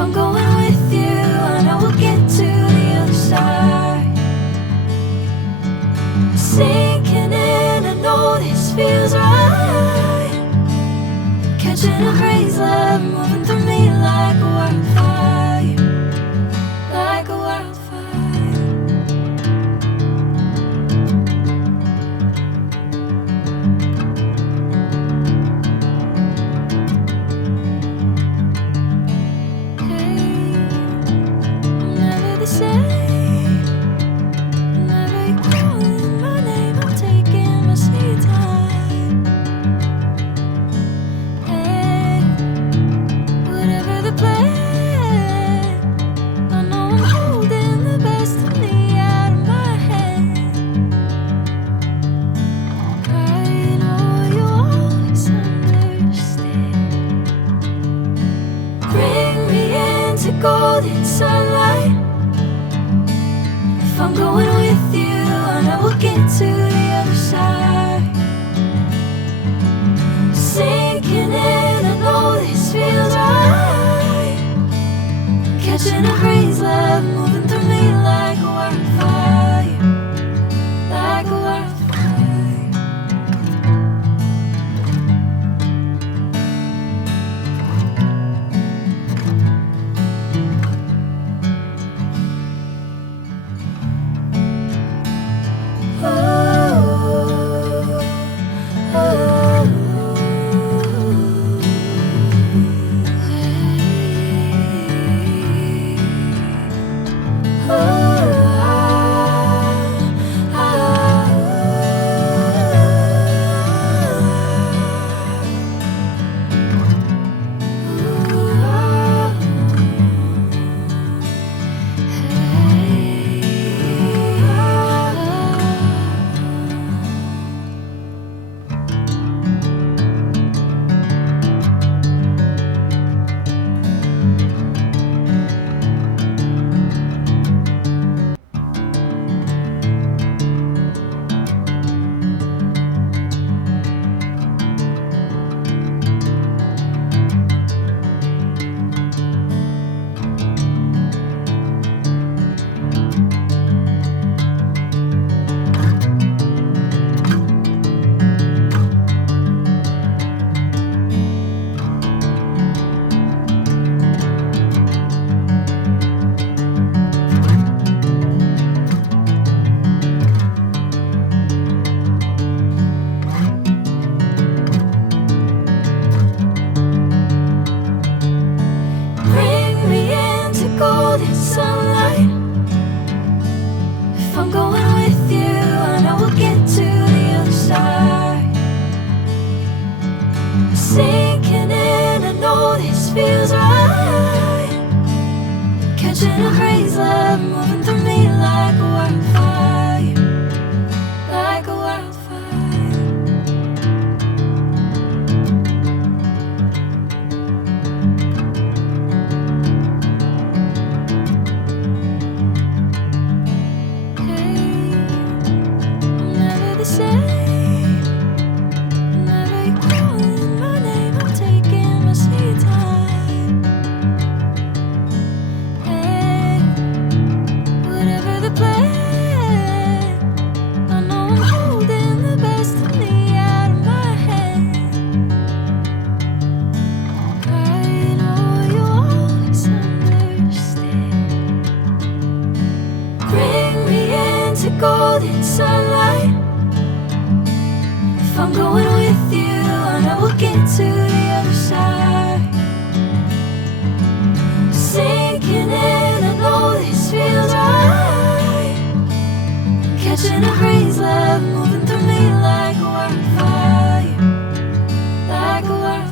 I'm going with you, I know we'll get to the other side. Sinking in, I know this feels right. Catching a crazy love, moving through me like a wildfire, like a wildfire. Golden sunlight. If I'm going with you, I know we'll get to the other side. Sinking in, I know this feels right. Catching a crazy love, moving through me like a wildfire, like a wildfire. Golden sunlight. If I'm going with you, I know we'll get to the other side. Sinking in, I know this feels right. Catching a crazy love, moving through me like a wildfire, like a wildfire. Golden sunlight. If I'm going with you, I know we'll get to the other side. Sinking in, I know this feels right. Catching a crazy love, moving through me like a wildfire, like a wildfire.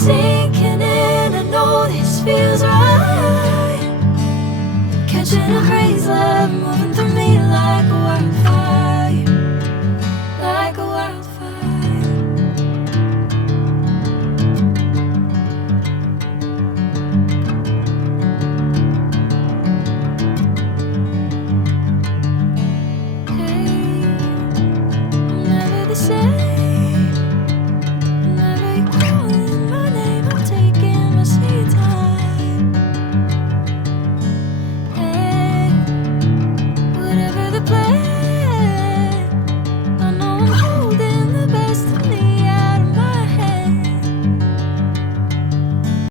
sinking in, I know this feels right. Catching a breeze, love moving through me like wildfire.